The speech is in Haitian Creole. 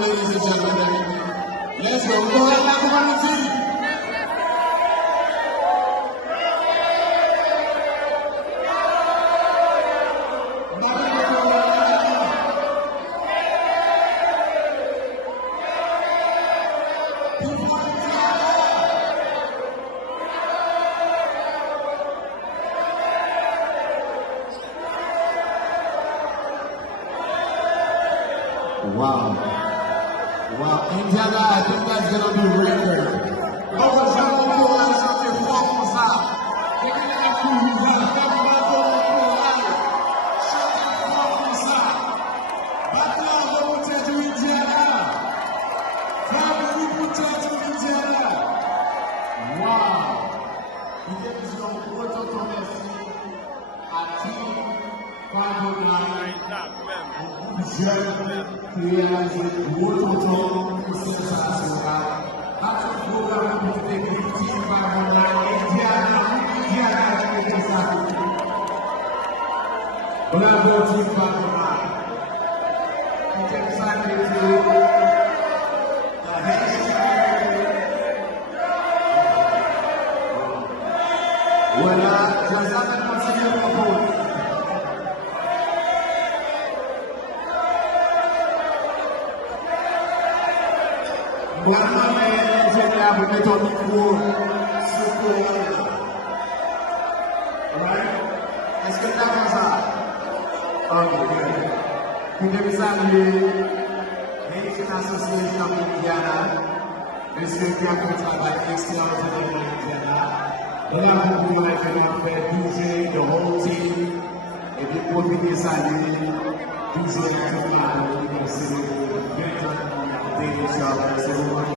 ladies and gentlemen. Let's go. Go ahead, Nakumanati. Wow. Wow. Indiana, I think that's going to be record. Vamos já popular, já ter focos lá. Tem que dar curva, tem que dar popular. Já ter focos lá. Bateu, vamos ter de Indiana. Vamos ter de Indiana. Wow. E temos um outro comércio aqui. Quando criança, o outro tom, sensacional. That's a program to take 55 Indiana, Bravo, Team Panama. It's exciting to the hashtag. Voilà, just have to consider the vote. Voilà, mais j'ai bien vous mettre au micro sur right? Est-ce que tu as fait ça? Ok, good. Puis de saluer Haitian Association of Indiana, monsieur qui a fait un travail extraordinaire dans Indiana. Et là, vous pouvez faire bouger the whole team.